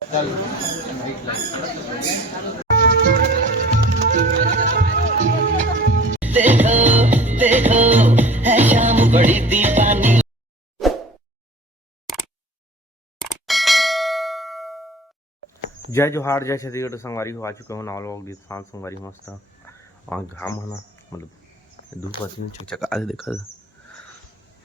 देखो देखो है शाम बड़ी दीवानी। जय जोहार जय छत्तीसगढ़ संगवारी हो आ चुके हो नावल वाग दिसान संगवारी मस्त वहाँ घाम है ना मतलब धूप हसी चकचका देखा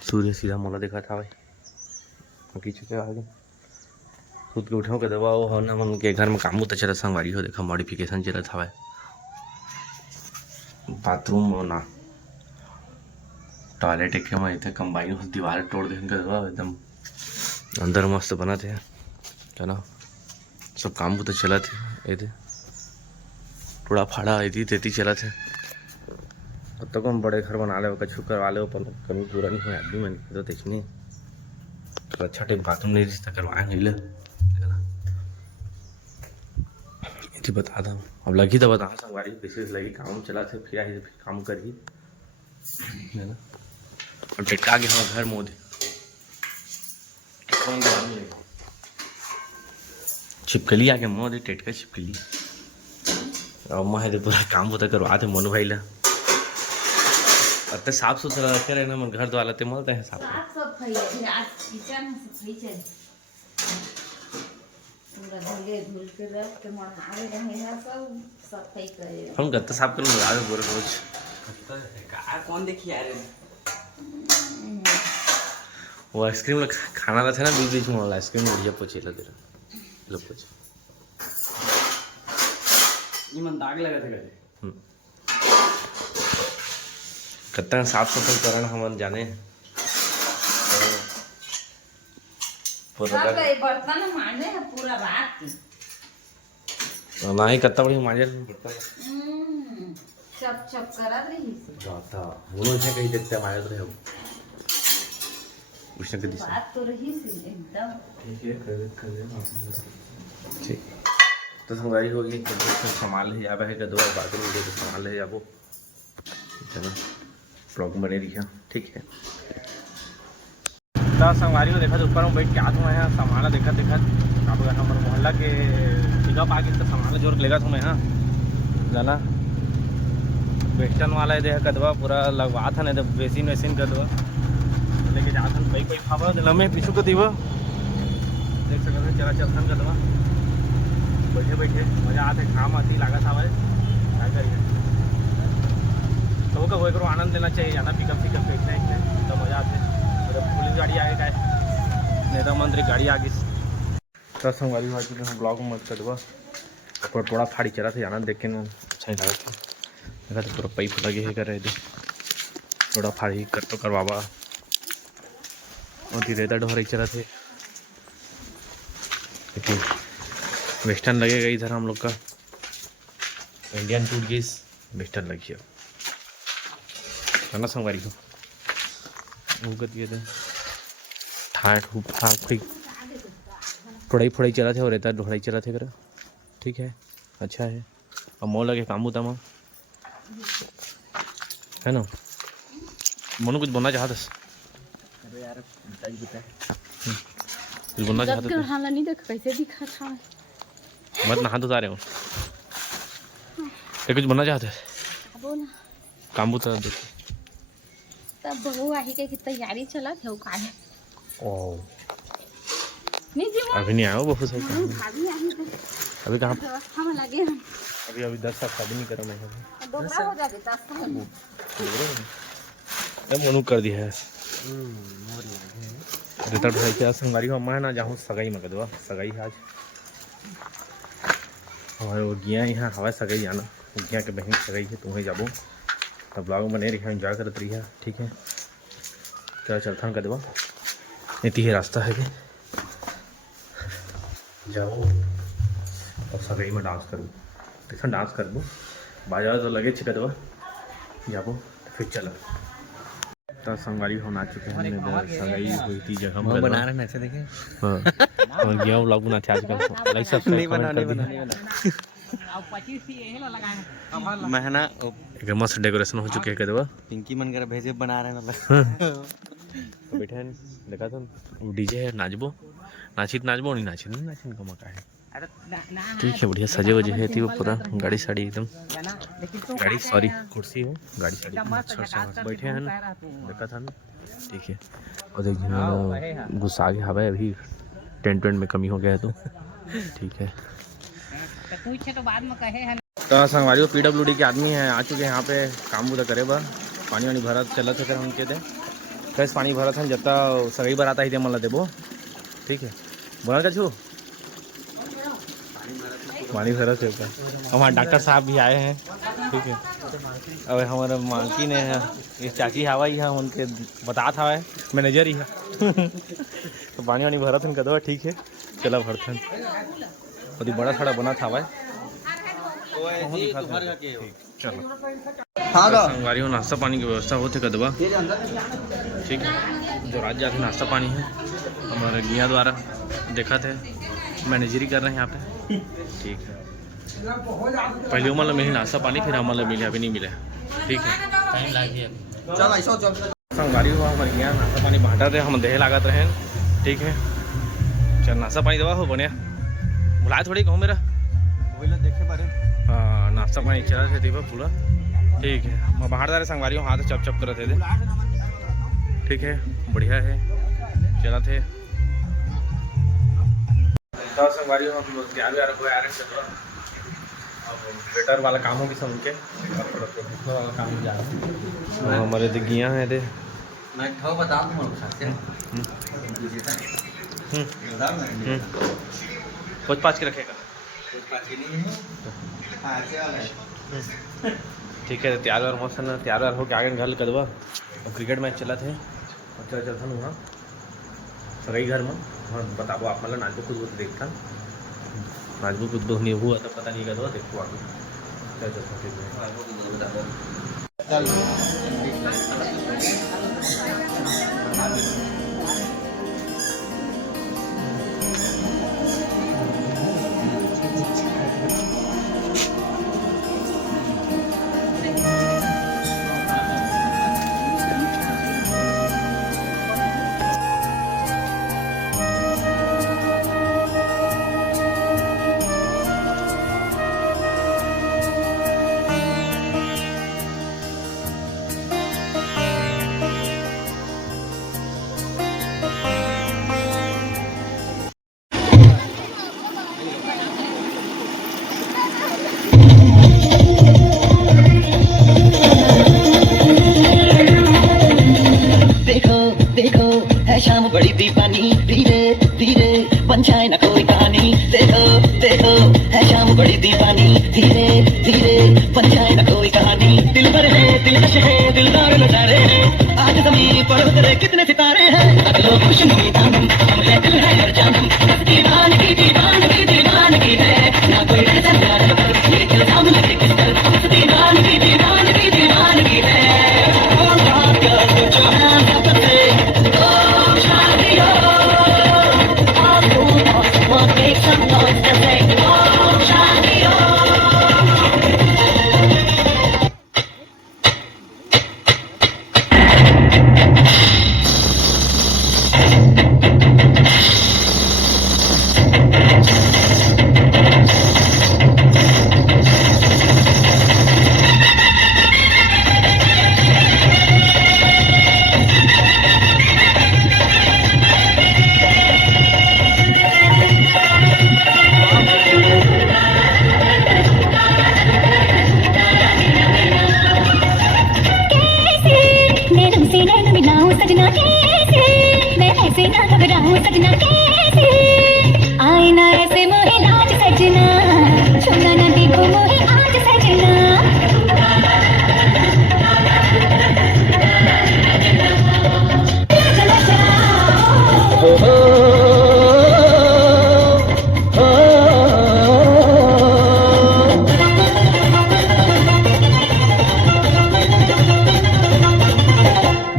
सूर्य सीधा मोला देखा था भाई बाकी चुके आगे खुद के उठाओ के दवा वो हो ना मन के घर में काम तो चला संगवारी हो देखा मॉडिफिकेशन चला था भाई बाथरूम हो ना टॉयलेट एक में इतने कंबाइन हो दीवार तोड़ दे दवा एकदम अंदर मस्त बना थे चला सब काम तो चला थे ये थोड़ा फाड़ा आई थी चला थे अब तक हम बड़े घर बना ले कछु करवा ले पर कमी पूरा नहीं हुआ आदमी मैंने तो देखनी तो अच्छा टाइम बाथरूम नहीं रिश्ता करवाया नहीं ले ये बता दूँ अब लगी तो बता संगवारी विशेष लगी काम चला थे फिर आई फिर काम करी है ना और टिटका के हमारे घर मोदी छिपकली आके मोदी टिटका छिपकली और मैं तो पूरा काम होता करवा थे मोनू भाई ला अत साफ सुथरा रखे रहे ना मन घर द्वारा ते मोलते हैं साफ सफाई है आज किचन सफाई चल पूरा धुले धुल के रख के मन आवे रहे है सब सफाई करे हम गत्ता साफ कर लगा दे पूरा रोज का कौन देखी यार वो आइसक्रीम खाना था ना बीच बीच में वाला आइसक्रीम बढ़िया पोछे ला दे लो पोछ ये मन दाग लगा थे करे कत्ता साफ सफाई करना हम जाने पूरा सब ये बर्तन मांजे है पूरा रात ना ही कत्ता बड़ी माजे चप चप करा रही जाता बोलो है कहीं देखते माजे रहे हो उसने के दिशा बात तो रही सी एकदम ठीक है कर ठीक तो संगवारी हो गई तो संभाल ले जावे है कदवा बाथरूम वीडियो तो संभाल ले जाबो चलो ब्लॉग बने रहिए ठीक है तो संगवारी को देखा ऊपर में बैठ के आते हैं संभाला देखा अब हमारे मोहल्ला के पिकअप आ गई तो संभाला जोर लेगा तुम्हें हाँ जाना वेस्टर्न वाला देखा कदवा पूरा लगवा था नहीं तो बेसिन वेसिन कदवा लेके जाता कई कई खावा लम्बे पीछू को दीवा देख सकते चला चलथन कदवा बैठे बैठे मजा आते काम आती लागत हवा क्या करिए तो वो करो आनंद लेना चाहिए जाना पिकअप पिकअप देखना तो मजा आते पुलिस गाड़ी आगे का नेता मंत्री गाड़ी आ गई तो संगवारी हुआ चुके हम ब्लॉग में मत कदवा पर थोड़ा फाड़ी चला था जाना देख के ना अच्छा ही लगा था देखा तो पूरा पाइप लगे है कर रहे थे थोड़ा फाड़ी कर तो करवावा और रेता ढोराई चला थे देखिए वेस्टर्न लगेगा इधर हम लोग का इंडियन टूट गई वेस्टर्न लगी है ना संगवारी को ये थे ठाट फोड़ाई फोड़ाई चला थे और रेता ढोराई चला थे कर ठीक है अच्छा है अब मोल लगे काम होता माँ है ना मनु कुछ बोलना चाहता यार कुछ बोलना चाहता हाला नहीं देख कैसे दिखा था मत नहा तो रहे हो ये कुछ बोलना चाहते बोला काम होता देख तब बहू आई के तैयारी चला थे का है ओ नहीं जी अभी नहीं आया बहुत सही भाभी आई अभी कहाँ व्यवस्था में लगे हम अभी 10 साल शादी नहीं करा मैं दोबारा हो जाए 10 साल मनु कर दिया है रेता ढाई के संगवारी हो मैं ना जाऊँ सगाई में कदवा सगाई आज हमारे वो गिया यहाँ हवा सगाई जाना गिया के बहन सगाई है तुम्हें जाबो तब ब्लॉग बने रही एंजॉय करते रही ठीक है क्या चलता कदवा इतनी ही रास्ता है कि जाओ और सगाई में डांस करूँ देखो डांस कर दो बाजार तो लगे कदवा जाबो फिर चलो तो संगवारी हम आ चुके हैं सगाई हुई थी जगह में बना रहे हैं ऐसे देखे हाँ और गया व्लॉग बनाते आजकल लाइक सब्सक्राइब नहीं बना मैं ना एक मस्त डेकोरेशन हो चुके हैं कदवा पिंकी मन कर भेजे बना रहे हैं मतलब बैठे हैं देखा था डीजे है नाचबो नाचित नाचबो नहीं नाचित नहीं नाचिन का मका है ठीक है, बढ़िया सजे वजे है थी वो पूरा, गाड़ी साड़ी एकदम, गाड़ी सॉरी कुर्सी हो, गाड़ी साड़ी अच्छा बैठे हैं देखा था। ठीक है, और देखिए गुस्सा आगे हवा अभी टेंट वेंट में कमी हो गया है तो ठीक है। तो संगवारी PWD के आदमी हैं, आ चुके हैं यहाँ पे काम बुदा करे बा, पानी वानी भरा चला थे कर उनके दे फ्रेश पानी भरा था जता सगई भराता ही दे मला देबो। ठीक है, बोला का छू पानी भरा थे ऊपर। हमारे डॉक्टर साहब भी आए हैं। ठीक है, अब हमारे मालकी ने ये चाची हवा ही है, उनके बता था मैनेजर ही है तो पानी वानी भरा था कदवा। ठीक है, चला भरथन और बड़ा खड़ा बना था भाई। चलो संगवारी हो नाश्ता पानी की व्यवस्था होते कदवा। ठीक है, जो रात जाते नाश्ता पानी है हमारे मियाँ द्वारा देखा थे, मैनेजरी कर रहे हैं यहाँ पे। ठीक है, पहले उमर मिले नाश्ता पानी, फिर हमारे मिले, अभी नहीं मिले। ठीक है, टाइम लग गया। संगवारी हुआ हमारे मियाँ नाश्ता पानी बांटा थे, हम देह लागत रहे। ठीक है, चल नाश्ता पानी दवा हो बढ़िया, बुलाए थोड़ी कहूँ मेरा देखे बारे। हाँ, नाश्ता पानी चला थे पूरा। ठीक है, मैं बाहर जा रहे संगवारी हाथ चप चप कर रहे थे। ठीक है, बढ़िया है, चला थे तो संगवारी हम तैयार आ रहे हैं। वेटर वाला काम होगी सब उनके, वाला काम जा रहा है। हमारे दिग्गियाँ हैं दे मैं ठो बता दूँ कुछ पाँच के रखेगा। ठीक है, तैयार वार मौसम तैयार वार हो के आगे घर कदवा और क्रिकेट मैच चला थे और चल था वहाँ सगई घर में। हाँ बताबो आप मतलब नाचबो खुद देखता नाचबो खुद नहीं हुआ तब पता नहीं कदवा देखो आगे चल शाम बड़ी दीवानी, धीरे धीरे बन जाए ना कोई कहानी। देखो देखो है शाम बड़ी दीवानी, धीरे धीरे बन जाए ना कोई कहानी। दिल भर है दिलकश है दिलदार नजारे हैं, आज जमीन पर उतरे कितने सितारे हैं। अब लोग खुश नहीं दामन हम है दिल है हर जानम, दीवानगी दीवानगी दीवानगी है ना कोई ऐसा इल्जाम लगे किस पर। दीवानगी दीवानगी दीवानगी है सजना कैसे आए ना ऐसे मोहे लाज सजना, छूना ना देखो मोहे आज सजना।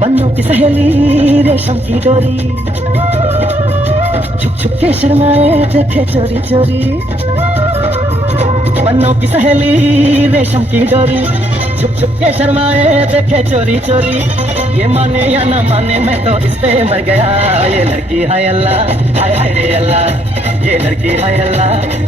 बन्नों की सहेली रेशम की डोरी, छुप छुप के शर्माए देखे चोरी चोरी। बन्नों की सहेली रेशम की डोरी, छुप छुप के शर्माए देखे चोरी चोरी। ये माने या ना माने मैं तो इस पे मर गया। ये लड़की हाय अल्लाह हाय हाय रे अल्लाह, ये लड़की हाय अल्लाह